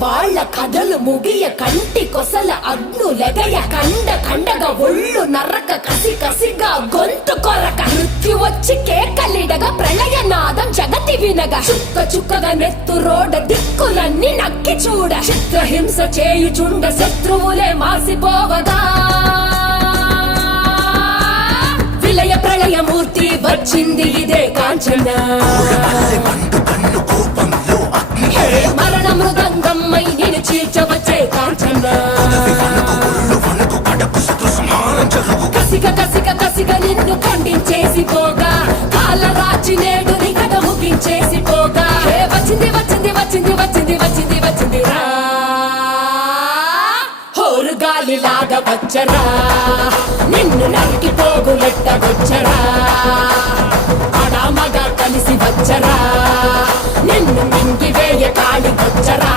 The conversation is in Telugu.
వాళ్ళ కథలు ముగియ కంటి కొసల అగ్నులెగయ కండ కండగా ఒళ్ళు నరక కసి కసిగా గొంతు కొరక మృత్యు వచ్చి కేకలిడగా ప్రళయనాదం జగతి వినగా చుక్క చుక్కగా నెత్తు రోడ దిక్కులన్నీ నక్కి చూడ చిత్రహింస చేయుచుండ శత్రువులే మాసిపోవగా విలయ ప్రళయమూర్తి వచ్చింది ఇదే కాంచన మరణ మృదంగమ్మై నేను చీల్చవచ్చే కాంచన కసిక కసిక కసిక నిన్ను ఖండించేసి పోగా కాలరాచి నేడు నీ కథ ముగించేసి పోగా వచ్చింది వచ్చింది వచ్చింది వచ్చింది వచ్చింది వచ్చింది రా హోరు గాలిలాగా వచ్చరా నిన్ను నరికి పోగులెట్టగొచ్చరా ఆడామగా కలిసి వచ్చరా నిన్ను మింగి వేయ కాళి వచ్చరా.